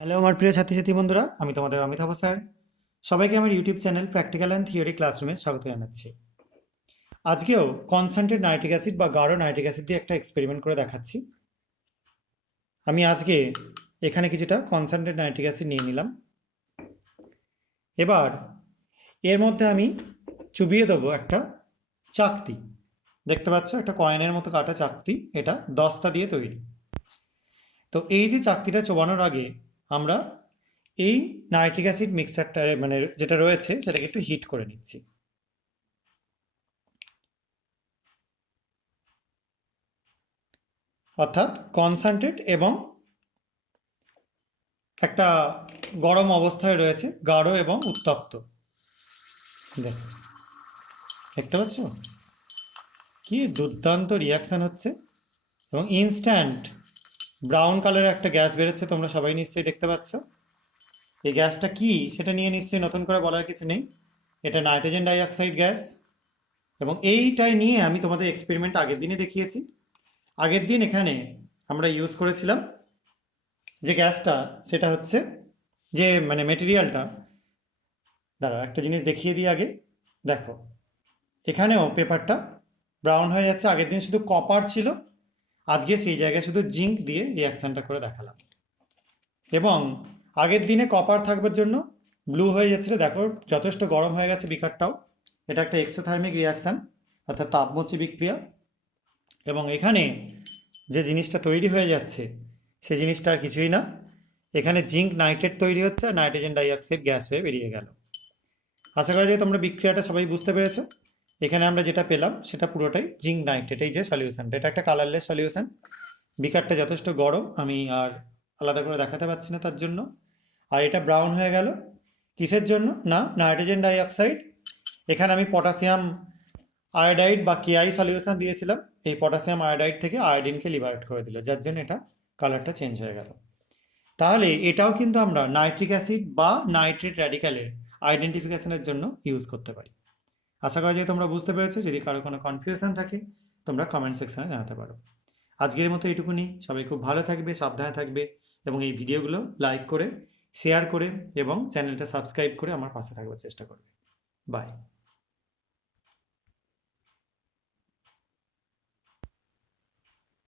Hello আমার প্রিয় ছাত্রছাত্রী বন্ধুরা, আমি তোমাদের অমিতাভ স্যার। সবাইকে আমার YouTube channel practical and theory ক্লাসরুমে স্বাগত জানাচ্ছি। আজকেও কনসেন্ট্রেট নাইট্রিক অ্যাসিড বা গাঢ় নাইট্রিক অ্যাসিড দিয়ে একটা এক্সপেরিমেন্ট করে দেখাচ্ছি। আমি আজকে এখানে কিছুটা কনসেন্ট্রেট নাইট্রিক অ্যাসিড নিয়ে নিলাম। এবার এর মধ্যে আমি চুবিয়ে দেবো একটা চাকতি। দেখতে পাচ্ছ, একটা কয়েনের মতো কাটা চাকতি। এটা দস্তা দিয়ে তৈরি। তো এই যে চাকতিটা চোবানোর আগে আমরা এই নাইট্রিক অ্যাসিড মিক্সচারটা মানে যেটা রয়েছে সেটাকে একটু হিট করে নিচ্ছি। অর্থাৎ কনসেন্ট্রেট এবং একটা গরম অবস্থায় রয়েছে, গাঢ় এবং উত্তপ্ত। দেখতে পাচ্ছ কি দুর্দান্ত রিয়াকশন হচ্ছে, এবং ইনস্ট্যান্ট ব্রাউন কালারের একটা গ্যাস বেরোচ্ছে। তোমরা সবাই নিশ্চয়ই দেখতে পাচ্ছ। এই গ্যাসটা কি সেটা নিয়ে নিশ্চয়ই নতুন করে বলার কিছু নেই। এটা নাইট্রোজেন ডাইঅক্সাইড গ্যাস, এবং এইটাই নিয়ে আমি তোমাদের এক্সপেরিমেন্ট আগের দিনে দেখিয়েছি। আগের দিন এখানে আমরা ইউজ করেছিলাম যে গ্যাসটা, সেটা হচ্ছে যে মানে মেটেরিয়ালটা। দাঁড়াও, একটা জিনিস দেখিয়ে দিই আগে। দেখো, এখানেও পেপারটা ব্রাউন হয়ে যাচ্ছে। আগের দিন শুধু কপার ছিল, আজকে সেই জায়গায় শুধু জিঙ্ক দিয়ে রিয়াকশানটা করে দেখালাম। এবং আগের দিনে কপার থাকবার জন্য ব্লু হয়ে যাচ্ছিল। দেখো যথেষ্ট গরম হয়ে গেছে বিকারটাও। এটা একটা এক্সোথার্মিক রিয়াকশান, অর্থাৎ তাপমোচী বিক্রিয়া। এবং এখানে যে জিনিসটা তৈরি হয়ে যাচ্ছে সেই জিনিসটা আর কিছুই না। এখানে জিঙ্ক নাইট্রেট তৈরি হচ্ছে আর নাইট্রোজেন ডাইঅক্সাইড গ্যাস হয়ে বেরিয়ে গেল। আশা করা যায় তোমরা বিক্রিয়াটা সবাই বুঝতে পেরেছো। এখানে আমরা যেটা পেলাম সেটা পুরোটাই জিঙ্ক নাইট্রেট। এই যে সলিউশনটা, এটা একটা কালারলেস সলিউশন। বিকারটা যথেষ্ট গরম, আমি আর আলাদা করে দেখাতে পারছি না তার জন্য। আর এটা ব্রাউন হয়ে গেল কিসের জন্য? না, নাইট্রোজেন ডাইঅক্সাইড। এখানে আমি পটাশিয়াম আয়োডাইড বা কেআই সলিউশন দিয়েছিলাম। এই পটাশিয়াম আয়োডাইড থেকে আয়োডিনকে লিবারেট করে দিল, যার জন্য এটা কালারটা চেঞ্জ হয়ে গেল। তাহলে এটাও কিন্তু আমরা নাইট্রিক অ্যাসিড বা নাইট্রেট র্যাডিক্যালের আইডেন্টিফিকেশনের জন্য ইউজ করতে পারি। আশা করা যায় তোমরা বুঝতে পেরেছো। যদি কারো কোনো কনফিউশন থাকে তোমরা কমেন্ট সেকশনে জানাতে পারো। আজকের মতো এইটুকুনি। সবাই খুব ভালো থাকবে, সাবধানে থাকবে, এবং এই ভিডিওগুলো লাইক করে, শেয়ার করে এবং চ্যানেলটা সাবস্ক্রাইব করে আমার পাশে থাকবার চেষ্টা করবে। বাই।